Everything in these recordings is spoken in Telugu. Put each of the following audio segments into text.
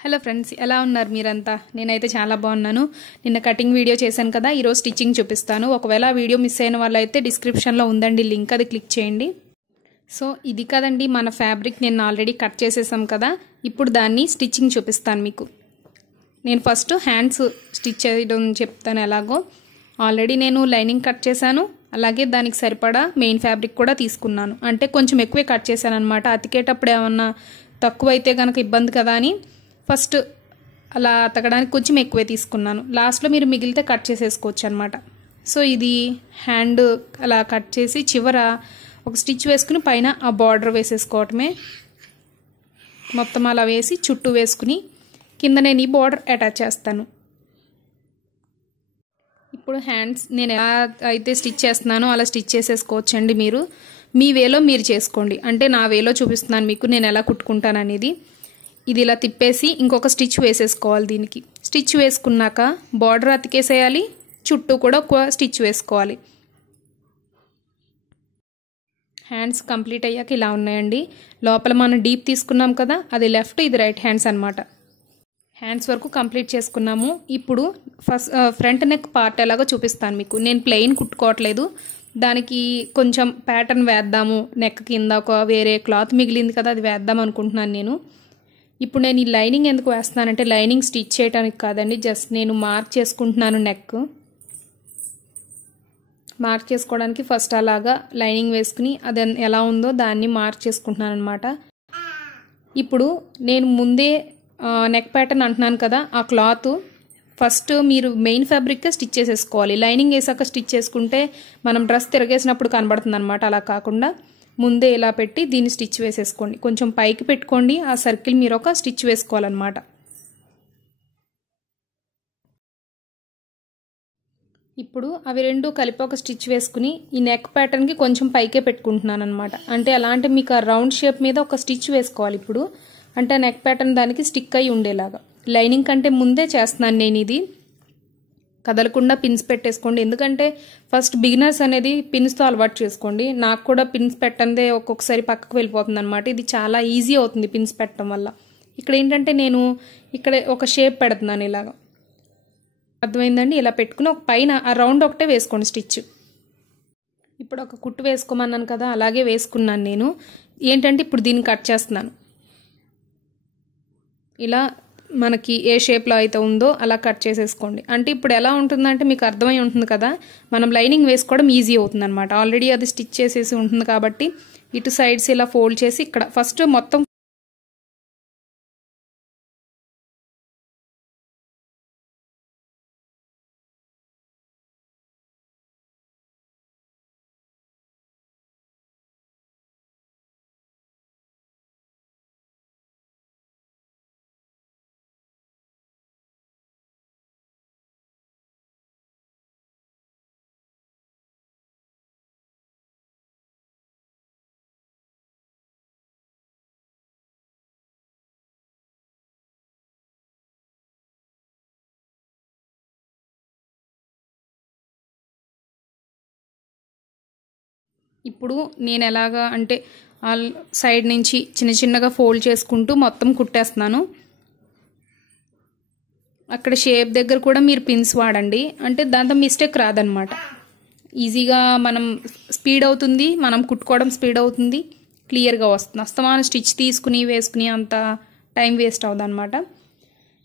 హలో ఫ్రెండ్స్, ఎలా ఉన్నారు మీరంతా? నేనైతే చాలా బాగున్నాను. నిన్న కటింగ్ వీడియో చేశాను కదా, ఈరోజు స్టిచ్చింగ్ చూపిస్తాను. ఒకవేళ ఆ వీడియో మిస్ అయిన వాళ్ళైతే డిస్క్రిప్షన్లో ఉందండి లింక్, అది క్లిక్ చేయండి. సో ఇది కదండి మన ఫ్యాబ్రిక్, నేను ఆల్రెడీ కట్ చేసేసాం కదా. ఇప్పుడు దాన్ని స్టిచ్చింగ్ చూపిస్తాను మీకు. నేను ఫస్ట్ హ్యాండ్స్ స్టిచ్ చేయడం చెప్తాను ఎలాగో. ఆల్రెడీ నేను లైనింగ్ కట్ చేశాను, అలాగే దానికి సరిపడా మెయిన్ ఫ్యాబ్రిక్ కూడా తీసుకున్నాను. అంటే కొంచెం ఎక్కువే కట్ చేశాను అనమాట. అతికేటప్పుడు ఏమన్నా తక్కువైతే కనుక ఇబ్బంది కదా అని ఫస్ట్ అలా అతకడానికి కొంచెం ఎక్కువే తీసుకున్నాను. లాస్ట్లో మీరు మిగిలితే కట్ చేసేసుకోవచ్చు అనమాట. సో ఇది హ్యాండ్ అలా కట్ చేసి చివర ఒక స్టిచ్ వేసుకుని పైన ఆ బార్డర్ వేసేసుకోవటమే. మొత్తం అలా వేసి చుట్టూ వేసుకుని కింద నేను ఈ బార్డర్ అటాచ్ చేస్తాను. ఇప్పుడు హ్యాండ్స్ నేను ఎలా అయితే స్టిచ్ చేస్తున్నానో అలా స్టిచ్ చేసేసుకోవచ్చండి. మీరు మీ వేలో మీరు చేసుకోండి. అంటే నా వేలో చూపిస్తున్నాను మీకు నేను ఎలా కుట్టుకుంటాను అనేది. ఇది ఇలా తిప్పేసి ఇంకొక స్టిచ్ వేసేసుకోవాలి. దీనికి స్టిచ్ వేసుకున్నాక బార్డర్ అతికేసేయాలి, చుట్టూ కూడా ఒక స్టిచ్ వేసుకోవాలి. హ్యాండ్స్ కంప్లీట్ అయ్యాక ఇలా ఉన్నాయండి. లోపల మనం డీప్ తీసుకున్నాం కదా, అది లెఫ్ట్, ఇది రైట్ హ్యాండ్స్ అనమాట. హ్యాండ్స్ వరకు కంప్లీట్ చేసుకున్నాము. ఇప్పుడు ఫస్ట్ ఫ్రంట్ నెక్ పార్ట్ ఎలాగో చూపిస్తాను మీకు. నేను ప్లెయిన్ కుట్టుకోవట్లేదు, దానికి కొంచెం ప్యాటర్న్ వేద్దాము. నెక్ కింద ఒక వేరే క్లాత్ మిగిలింది కదా, అది వేద్దాం అనుకుంటున్నాను నేను. ఇప్పుడు నేను ఈ లైనింగ్ ఎందుకు వేస్తున్నానంటే లైనింగ్ స్టిచ్ చేయడానికి కాదండి, జస్ట్ నేను మార్క్ చేసుకుంటున్నాను. నెక్ మార్క్ చేసుకోవడానికి ఫస్ట్ అలాగా లైనింగ్ వేసుకుని అది ఎలా ఉందో దాన్ని మార్క్ చేసుకుంటున్నాను అనమాట. ఇప్పుడు నేను ముందే నెక్ ప్యాటర్న్ అంటున్నాను కదా, ఆ క్లాత్ ఫస్ట్ మీరు మెయిన్ ఫ్యాబ్రిక్గా స్టిచ్ చేసేసుకోవాలి. లైనింగ్ వేసాక స్టిచ్ చేసుకుంటే మనం డ్రెస్ తిరగేసినప్పుడు కనబడుతుంది అనమాట. అలా కాకుండా ముందే ఇలా పెట్టి దీన్ని స్టిచ్ వేసేసుకోండి. కొంచెం పైకి పెట్టుకోండి, ఆ సర్కిల్ మీరు ఒక స్టిచ్ వేసుకోవాలన్నమాట. ఇప్పుడు అవి రెండు కలిపి ఒక స్టిచ్ వేసుకుని ఈ నెక్ ప్యాటర్న్కి కొంచెం పైకే పెట్టుకుంటున్నాను అనమాట. అంటే అలాంటి మీకు ఆ రౌండ్ షేప్ మీద ఒక స్టిచ్ వేసుకోవాలి ఇప్పుడు. అంటే నెక్ ప్యాటర్న్ దానికి స్టిక్ అయి ఉండేలాగా. లైనింగ్ కంటే ముందే చేస్తున్నాను నేను ఇది. కదలకుండా పిన్స్ పెట్టేసుకోండి, ఎందుకంటే ఫస్ట్ బిగినర్స్ అనేది పిన్స్తో అలవాటు చేసుకోండి. నాకు కూడా పిన్స్ పెట్టందే ఒక్కొక్కసారి పక్కకు వెళ్ళిపోతుంది అనమాట. ఇది చాలా ఈజీ అవుతుంది పిన్స్ పెట్టడం వల్ల. ఇక్కడ ఏంటంటే నేను ఇక్కడ ఒక షేప్ పెడుతున్నాను ఇలాగా, అర్థమైందండి. ఇలా పెట్టుకుని ఒక పైన ఆ రౌండ్ ఒకటే వేసుకోండి స్టిచ్. ఇప్పుడు ఒక కుట్టు వేసుకోమన్నాను కదా, అలాగే వేసుకున్నాను నేను. ఏంటంటే ఇప్పుడు దీన్ని కట్ చేస్తున్నాను. ఇలా మనకి ఏ షేప్లో అయితే ఉందో అలా కట్ చేసేసుకోండి. అంటే ఇప్పుడు ఎలా ఉంటుందంటే మీకు అర్థమై ఉంటుంది కదా, మనం లైనింగ్ వేసుకోవడం ఈజీ అవుతుంది అనమాట. ఆల్రెడీ అది స్టిచ్ చేసేసి ఉంటుంది కాబట్టి ఇటు సైడ్స్ ఇలా ఫోల్డ్ చేసి ఇక్కడ ఫస్ట్ మొత్తం ఇప్పుడు నేను ఎలాగా అంటే సైడ్ నుంచి చిన్న చిన్నగా ఫోల్డ్ చేసుకుంటూ మొత్తం కుట్టేస్తున్నాను. అక్కడ షేప్ దగ్గర కూడా మీరు పిన్స్ వాడండి, అంటే దాంతో మిస్టేక్ రాదనమాట. ఈజీగా మనం స్పీడ్ అవుతుంది, మనం కుట్టుకోవడం స్పీడ్ అవుతుంది, క్లియర్గా వస్తుంది. అస్తమానం స్టిచ్ తీసుకుని వేసుకుని అంత టైం వేస్ట్ అవుతుంది అనమాట.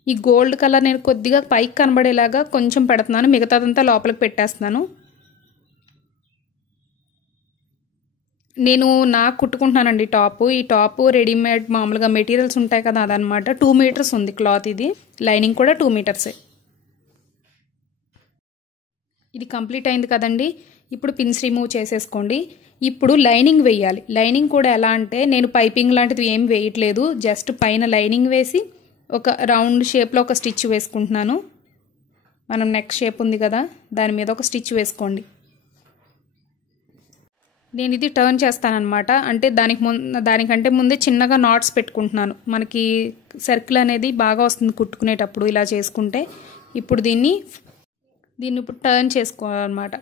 ఈ గోల్డ్ కలర్ నేను కొద్దిగా పైకి కనబడేలాగా కొంచెం పెడుతున్నాను, మిగతాదంతా లోపలికి పెట్టేస్తున్నాను. నేను నాకు కుట్టుకుంటున్నానండి టాపు. ఈ టాపు రెడీమేడ్ మామూలుగా మెటీరియల్స్ ఉంటాయి కదా, అదనమాట. 2 మీటర్స్ ఉంది క్లాత్. ఇది లైనింగ్ కూడా 2 మీటర్సే. ఇది కంప్లీట్ అయింది కదండి. ఇప్పుడు పిన్స్ రిమూవ్ చేసేసుకోండి. ఇప్పుడు లైనింగ్ వేయాలి. లైనింగ్ కూడా ఎలా అంటే నేను పైపింగ్ లాంటిది ఏం వేయట్లేదు, జస్ట్ పైన లైనింగ్ వేసి ఒక రౌండ్ షేప్లో ఒక స్టిచ్ వేసుకుంటున్నాను. మనం నెక్ షేప్ ఉంది కదా, దాని మీద ఒక స్టిచ్ వేసుకోండి. నేను ఇది టర్న్ చేస్తానన్నమాట. అంటే దానికంటే ముందే చిన్నగా నాట్స్ పెట్టుకుంటున్నాను. మనకి సర్కిల్ అనేది బాగా వస్తుంది కుట్టుకునేటప్పుడు ఇలా చేసుకుంటే. ఇప్పుడు దీన్ని ఇప్పుడు టర్న్ చేసుకోవాలన్నమాట.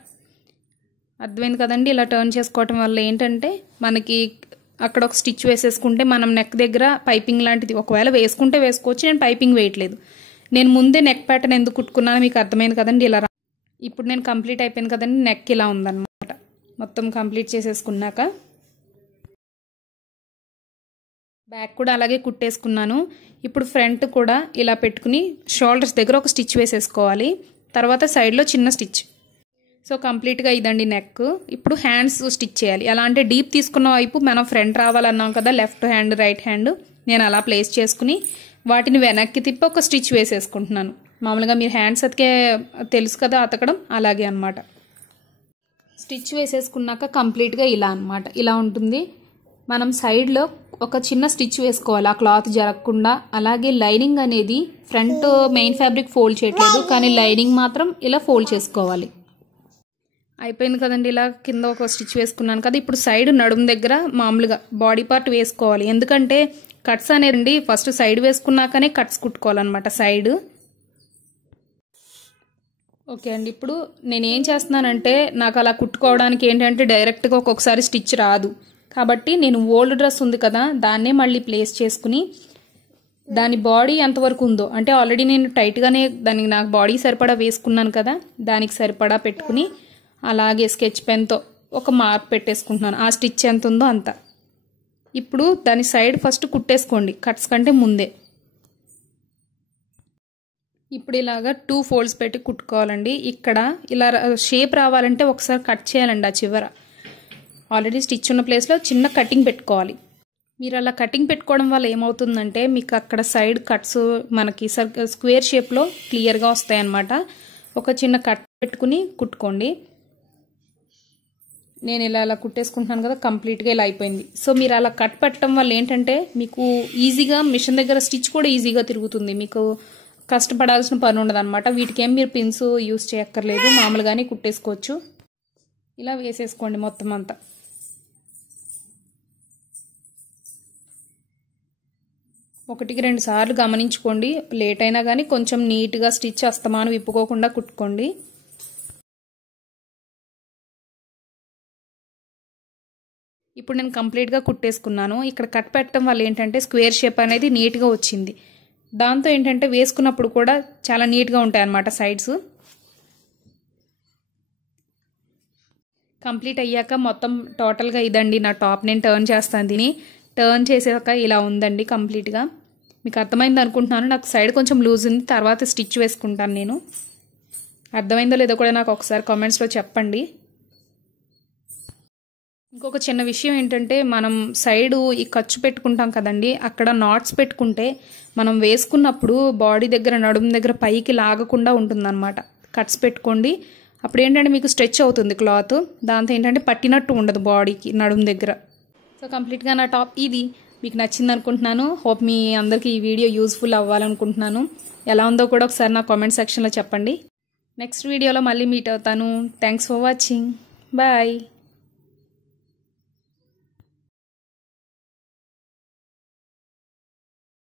అర్థమైంది కదండి. ఇలా టర్న్ చేసుకోవటం వల్ల ఏంటంటే మనకి అక్కడ ఒక స్టిచ్ వేసేసుకుంటే మనం నెక్ దగ్గర పైపింగ్ లాంటిది ఒకవేళ వేసుకుంటే వేసుకోవచ్చు. నేను పైపింగ్ వేయట్లేదు. నేను ముందే నెక్ ప్యాటర్న్ ఎందుకు కుట్టుకున్నానో మీకు అర్థమైంది కదండి. ఇలా ఇప్పుడు నేను కంప్లీట్ అయిపోయింది కదండి. నెక్ ఇలా ఉందన్నమాట. మొత్తం కంప్లీట్ చేసేసుకున్నాక బ్యాక్ కూడా అలాగే కుట్టేసుకున్నాను. ఇప్పుడు ఫ్రంట్ కూడా ఇలా పెట్టుకుని షోల్డర్స్ దగ్గర ఒక స్టిచ్ వేసేసుకోవాలి. తర్వాత సైడ్లో చిన్న స్టిచ్. సో కంప్లీట్గా ఇదండి నెక్. ఇప్పుడు హ్యాండ్స్ స్టిచ్ చేయాలి. ఎలా అంటే డీప్ తీసుకున్న వైపు మనం ఫ్రంట్ రావాలన్నాం కదా, లెఫ్ట్ హ్యాండ్ రైట్ హ్యాండ్. నేను అలా ప్లేస్ చేసుకుని వాటిని వెనక్కి తిప్పి ఒక స్టిచ్ వేసేసుకుంటున్నాను. మామూలుగా మీరు హ్యాండ్స్ అతికే తెలుసు కదా అతకడం, అలాగే అనమాట. స్టిచ్ వేసేసుకున్నాక కంప్లీట్గా ఇలా అనమాట. ఇలా ఉంటుంది. మనం సైడ్లో ఒక చిన్న స్టిచ్ వేసుకోవాలి ఆ క్లాత్ జరగకుండా. అలాగే లైనింగ్ అనేది ఫ్రంట్ మెయిన్ ఫ్యాబ్రిక్ ఫోల్డ్ చేయట్లేదు, కానీ లైనింగ్ మాత్రం ఇలా ఫోల్డ్ చేసుకోవాలి. అయిపోయింది కదండి. ఇలా కింద ఒక స్టిచ్ వేసుకున్నాను కదా. ఇప్పుడు సైడ్ నడుము దగ్గర మామూలుగా బాడీ పార్ట్ వేసుకోవాలి. ఎందుకంటే కట్స్ అనేది ఫస్ట్ సైడ్ వేసుకున్నాకనే కట్స్ కుట్టుకోవాలన్నమాట సైడ్. ఓకే అండి. ఇప్పుడు నేనేం చేస్తున్నానంటే నాకు అలా కుట్టుకోవడానికి ఏంటంటే డైరెక్ట్గా ఒక్కొక్కసారి స్టిచ్ రాదు. కాబట్టి నేను ఓల్డ్ డ్రెస్ ఉంది కదా దాన్నే మళ్ళీ ప్లేస్ చేసుకుని దాని బాడీ ఎంతవరకు ఉందో అంటే ఆల్రెడీ నేను టైట్గానే దానికి నాకు బాడీ సరిపడా వేసుకున్నాను కదా, దానికి సరిపడా పెట్టుకుని అలాగే స్కెచ్ పెన్తో ఒక మార్క్ పెట్టేసుకుంటున్నాను. ఆ స్టిచ్ ఎంత ఉందో అంత. ఇప్పుడు దాని సైడ్ ఫస్ట్ కుట్టేసుకోండి కట్స్ కంటే ముందే. ఇప్పుడు ఇలాగా 2 ఫోల్డ్స్ పెట్టి కుట్టుకోవాలండి. ఇక్కడ ఇలా షేప్ రావాలంటే ఒకసారి కట్ చేయాలండి ఆ చివర. ఆల్రెడీ స్టిచ్ ఉన్న ప్లేస్లో చిన్న కటింగ్ పెట్టుకోవాలి. మీరు అలా కటింగ్ పెట్టుకోవడం వల్ల ఏమవుతుందంటే మీకు అక్కడ సైడ్ కట్స్ మనకి స్క్వేర్ షేప్లో క్లియర్గా వస్తాయి అన్నమాట. ఒక చిన్న కట్ పెట్టుకుని కుట్టుకోండి. నేను ఇలా కుట్టేసుకుంటున్నాను కదా, కంప్లీట్గా ఇలా అయిపోయింది. సో మీరు అలా కట్ పెట్టడం వల్ల ఏంటంటే మీకు ఈజీగా మిషన్ దగ్గర స్టిచ్ కూడా ఈజీగా తిరుగుతుంది. మీకు కష్టపడాల్సిన పని ఉండదు అనమాట. వీటికేం మీరు పిన్స్ యూస్ చేయక్కర్లేదు, మామూలుగానే కుట్టేసుకోవచ్చు. ఇలా వేసేసుకోండి మొత్తం అంతా. ఒకటికి 2 సార్లు గమనించుకోండి. లేట్ అయినా కానీ కొంచెం నీట్గా స్టిచ్ అస్తమానం విప్పుకోకుండా కుట్టుకోండి. ఇప్పుడు నేను కంప్లీట్గా కుట్టేసుకున్నాను. ఇక్కడ కట్ పెట్టడం వల్ల ఏంటంటే స్క్వేర్ షేప్ అనేది నీట్గా వచ్చింది. దాంతో ఏంటంటే వేసుకున్నప్పుడు కూడా చాలా నీట్గా ఉంటాయి అన్నమాట సైడ్స్. కంప్లీట్ అయ్యాక మొత్తం టోటల్గా ఇదండి నా టాప్. నేను టర్న్ చేస్తాను. దీన్ని టర్న్ చేసాక ఇలా ఉందండి కంప్లీట్గా. మీకు అర్థమైంది అనుకుంటున్నాను. నాకు సైడ్ కొంచెం లూజ్ ఉంది, తర్వాత స్టిచ్ వేసుకుంటాను నేను. అర్థమైందో లేదో కూడా నాకు ఒకసారి కామెంట్స్లో చెప్పండి. ఇంకొక చిన్న విషయం ఏంటంటే మనం సైడు ఈ ఖర్చు పెట్టుకుంటాం కదండి, అక్కడ నాట్స్ పెట్టుకుంటే మనం వేసుకున్నప్పుడు బాడీ దగ్గర నడుము దగ్గర పైకి లాగకుండా ఉంటుందన్నమాట. కట్స్ పెట్టుకోండి. అప్పుడు ఏంటంటే మీకు స్ట్రెచ్ అవుతుంది క్లాత్. దాంతో ఏంటంటే పట్టినట్టు ఉండదు బాడీకి నడుము దగ్గర. సో కంప్లీట్గా నా టాప్ ఇది మీకు నచ్చింది అనుకుంటున్నాను. హోప్ మీ అందరికీ ఈ వీడియో యూస్ఫుల్ అవ్వాలనుకుంటున్నాను. ఎలా ఉందో కూడా ఒకసారి నా కామెంట్ సెక్షన్లో చెప్పండి. నెక్స్ట్ వీడియోలో మళ్ళీ మీట్ అవుతాను. Thanks for watching. బాయ్.